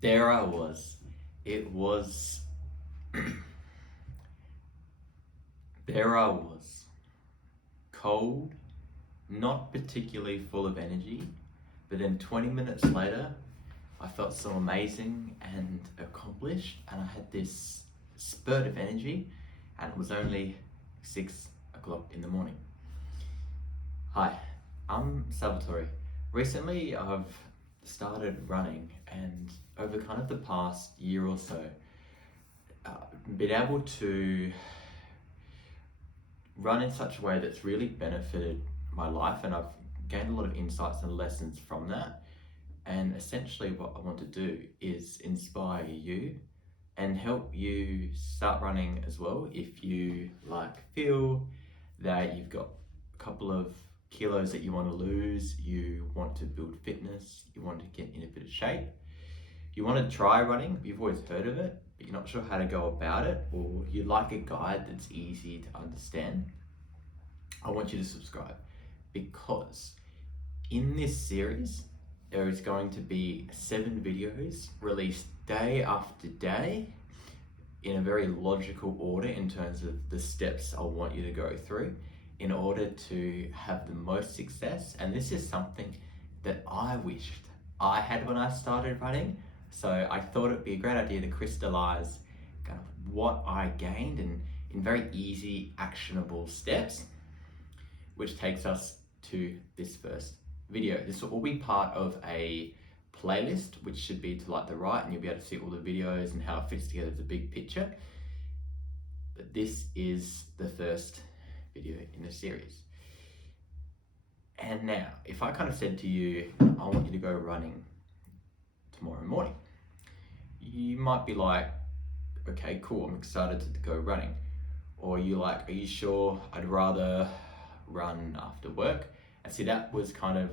There I was. It was, there I was. Cold, not particularly full of energy, but then 20 minutes later, I felt so amazing and accomplished, and I had this spurt of energy, and it was only 6 o'clock in the morning. Hi, I'm Salvatore. Recently, I've started running, and over kind of the past year or so, been able to run in such a way that's really benefited my life, and I've gained a lot of insights and lessons from that. And essentially, what I want to do is inspire you and help you start running as well. If you feel that you've got a couple of kilos that you want to lose, you want to build fitness, you want to get in a bit of shape, you want to try running, but you've always heard of it, but you're not sure how to go about it, or you like a guide that's easy to understand, I want you to subscribe, because in this series, there is going to be 7 videos released day after day in a very logical order in terms of the steps I want you to go through in order to have the most success. And this is something that I wished I had when I started running. So I thought it'd be a great idea to crystallize kind of what I gained in very easy, actionable steps, which takes us to this first video. This will all be part of a playlist, which should be to the right, and you'll be able to see all the videos and how it fits together as a big picture. But this is the first video in the series. And now, if I kind of said to you, I want you to go running tomorrow morning, you might be like, okay, cool, I'm excited to go running. Or you are you sure? I'd rather run after work. And see, that was kind of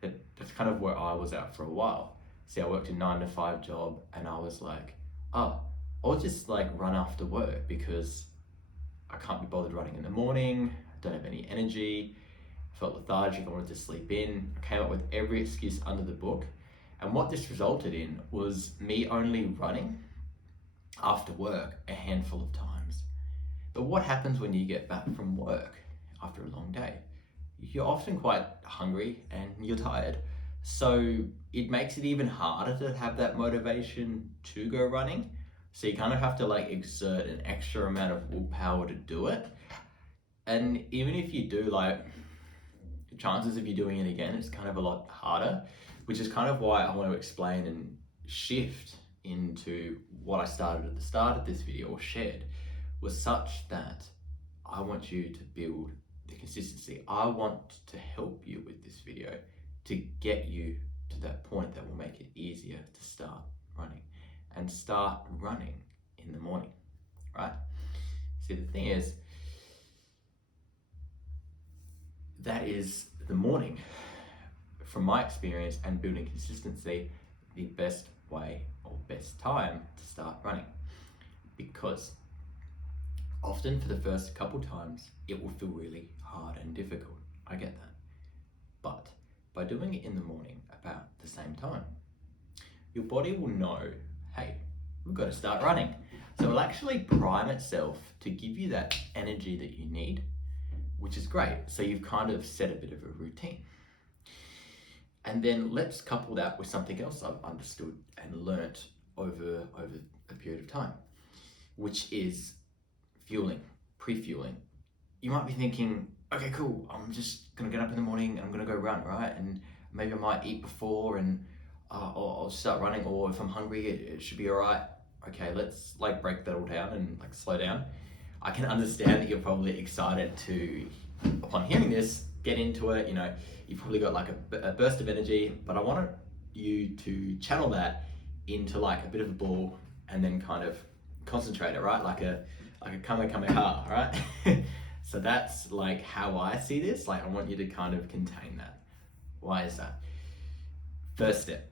that's kind of where I was at for a while. See, I worked a 9-to-5 job, and I was like, oh, I'll just run after work because I can't be bothered running in the morning. I don't have any energy. I felt lethargic. I wanted to sleep in. I came up with every excuse under the book. And what this resulted in was me only running after work a handful of times. But what happens when you get back from work after a long day? You're often quite hungry and you're tired. So it makes it even harder to have that motivation to go running. So you kind of have to exert an extra amount of willpower to do it. And even if you do, the chances of you doing it again, it's kind of a lot harder, which is kind of why I want to explain and shift into what I started at the start of this video, or shared, was such that I want you to build the consistency. I want to help you with this video to get you to that point that will make it easier to start running, and start running in the morning, right? See, the thing is, that is the morning, from my experience and building consistency, the best way or best time to start running. Because often for the first couple times, it will feel really hard and difficult. I get that. But by doing it in the morning about the same time, your body will know, hey, we've got to start running. So it'll actually prime itself to give you that energy that you need, which is great. So you've kind of set a bit of a routine. And then let's couple that with something else I've understood and learnt over a period of time, which is fueling, pre-fueling. You might be thinking, okay, cool, I'm just gonna get up in the morning and I'm gonna go run, right? And maybe I might eat before and I'll start running, or if I'm hungry, it should be all right. Okay, let's break that all down and slow down. I can understand that you're probably excited to, upon hearing this, get into it. You've probably got a burst of energy, but I want you to channel that into a bit of a ball and then kind of concentrate it, right? Like a kamehameha, right? So that's how I see this. I want you to kind of contain that. Why is that? First step,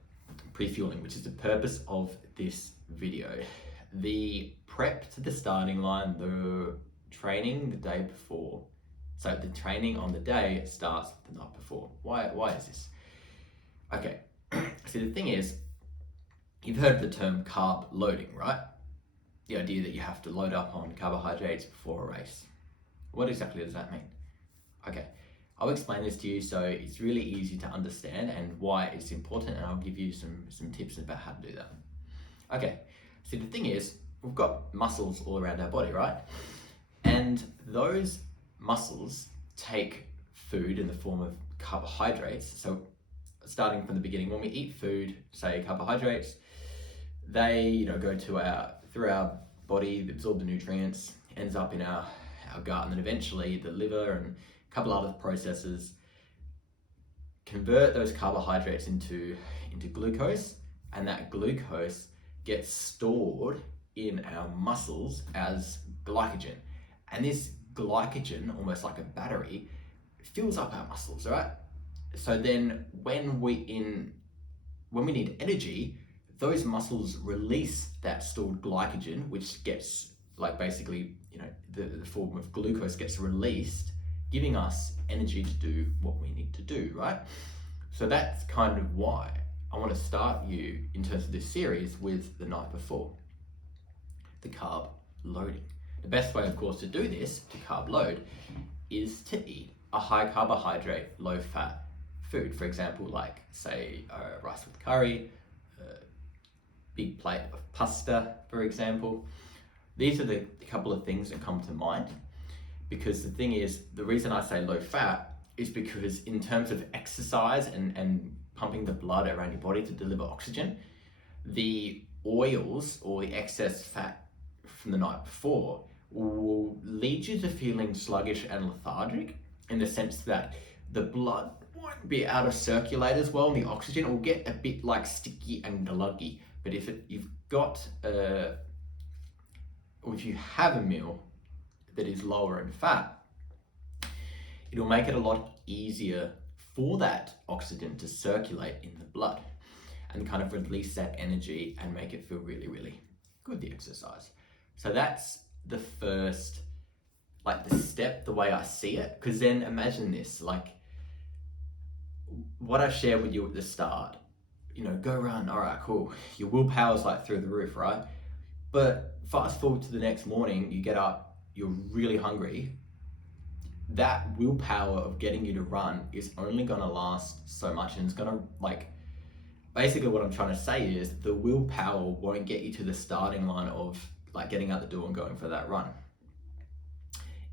pre-fueling, which is the purpose of this video. The prep to the starting line, the training the day before. So the training on the day starts the night before. Why is this? Okay, so the thing is, You've heard the term carb loading, right? The idea that you have to load up on carbohydrates before a race. What exactly does that mean? Okay, I'll explain this to you so it's really easy to understand and why it's important, and I'll give you some tips about how to do that. Okay, so the thing is, we've got muscles all around our body, right? And those muscles take food in the form of carbohydrates. So starting from the beginning, when we eat food, say carbohydrates, they go to through our body, absorb the nutrients, ends up in our gut, and then eventually the liver and a couple other processes convert those carbohydrates into glucose, and that glucose gets stored in our muscles as glycogen. And this glycogen, almost like a battery, fills up our muscles, right? So then when we need energy, those muscles release that stored glycogen, which gets basically, the form of glucose gets released, giving us energy to do what we need to do, right? So that's kind of why I want to start you in terms of this series with the night before, the carb loading. The best way, of course, to do this, to carb load, is to eat a high carbohydrate, low fat food. For example, like say rice with curry, big plate of pasta, for example. These are the couple of things that come to mind, because the thing is, the reason I say low fat is because in terms of exercise and pumping the blood around your body to deliver oxygen, the oils or the excess fat from the night before will lead you to feeling sluggish and lethargic, in the sense that the blood won't be able to circulate as well, and the oxygen will get a bit sticky and gluggy. But if you have a meal that is lower in fat, it'll make it a lot easier for that oxygen to circulate in the blood and kind of release that energy and make it feel really, really good, the exercise. So that's the first, the step, the way I see it. Because then imagine this, what I shared with you at the start, go run, all right, cool. Your willpower's through the roof, right? But fast forward to the next morning, you get up, you're really hungry. That willpower of getting you to run is only gonna last so much, and it's gonna basically what I'm trying to say is the willpower won't get you to the starting line of getting out the door and going for that run.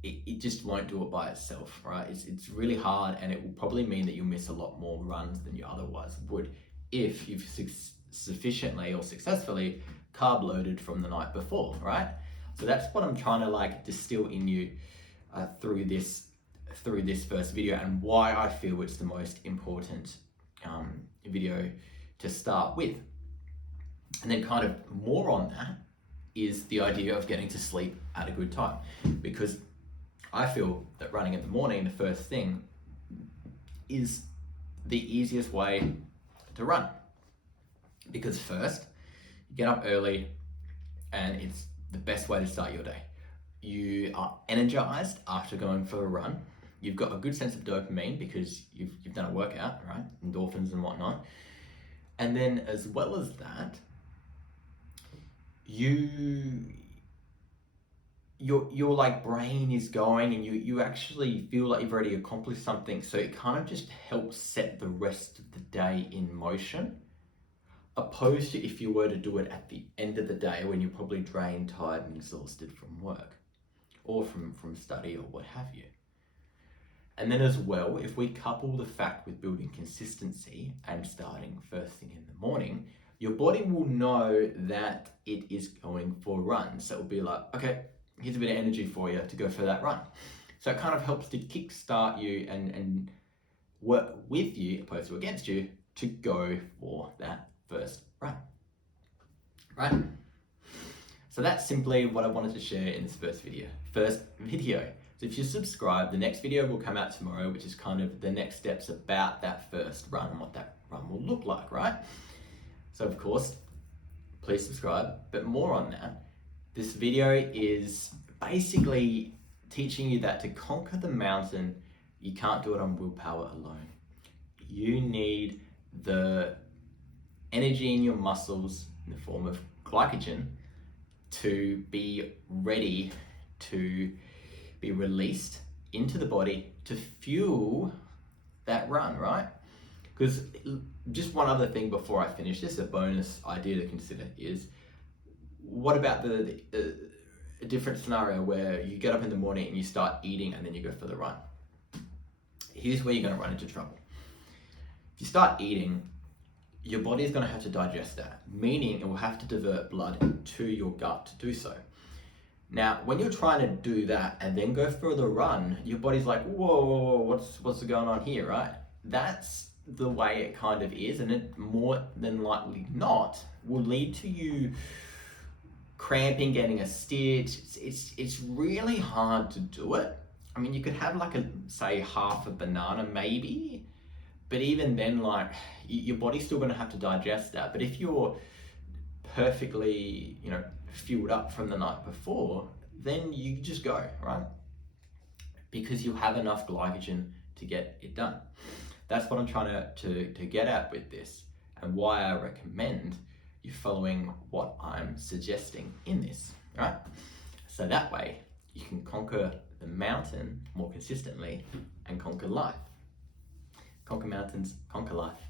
It just won't do it by itself, right? It's really hard, and it will probably mean that you'll miss a lot more runs than you otherwise would if you've sufficiently or successfully carb loaded from the night before, right? So that's what I'm trying to distill in you through this first video, and why I feel it's the most important video to start with. And then kind of more on that is the idea of getting to sleep at a good time, because I feel that running in the morning, the first thing, is the easiest way to run. Because first, you get up early, and it's the best way to start your day. You are energized after going for a run. You've got a good sense of dopamine because you've done a workout, right? Endorphins and whatnot. And then as well as that, your brain is going, and you actually feel like you've already accomplished something. So it kind of just helps set the rest of the day in motion, opposed to if you were to do it at the end of the day when you're probably drained, tired, and exhausted from work or from study or what have you. And then as well, if we couple the fact with building consistency and starting first thing in the morning, your body will know that it is going for a run. So it will be like, okay, here's a bit of energy for you to go for that run. So it kind of helps to kickstart you and work with you, opposed to against you, to go for that first run, right? So that's simply what I wanted to share in this first video. So if you subscribe, the next video will come out tomorrow, which is kind of the next steps about that first run and what that run will look like, right? So of course, please subscribe, but more on that. This video is basically teaching you that to conquer the mountain, you can't do it on willpower alone. You need the energy in your muscles in the form of glycogen to be ready to be released into the body to fuel that run, right? Because just one other thing before I finish this, a bonus idea to consider is, what about the a different scenario where you get up in the morning and you start eating and then you go for the run? Here's where you're going to run into trouble. If you start eating, your body is going to have to digest that, meaning it will have to divert blood to your gut to do so. Now, when you're trying to do that and then go for the run, your body's like, whoa, what's going on here, right? That's the way it kind of is, and it more than likely not will lead to you cramping, getting a stitch. It's really hard to do it. I mean, you could have like say half a banana maybe, but even then, like, your body's still going to have to digest that. But if you're perfectly, fueled up from the night before, then you just go, right? Because you have enough glycogen to get it done. That's what I'm trying to get at with this, and why I recommend you following what I'm suggesting in this, right? So that way you can conquer the mountain more consistently and conquer life. Conquer mountains, conquer life.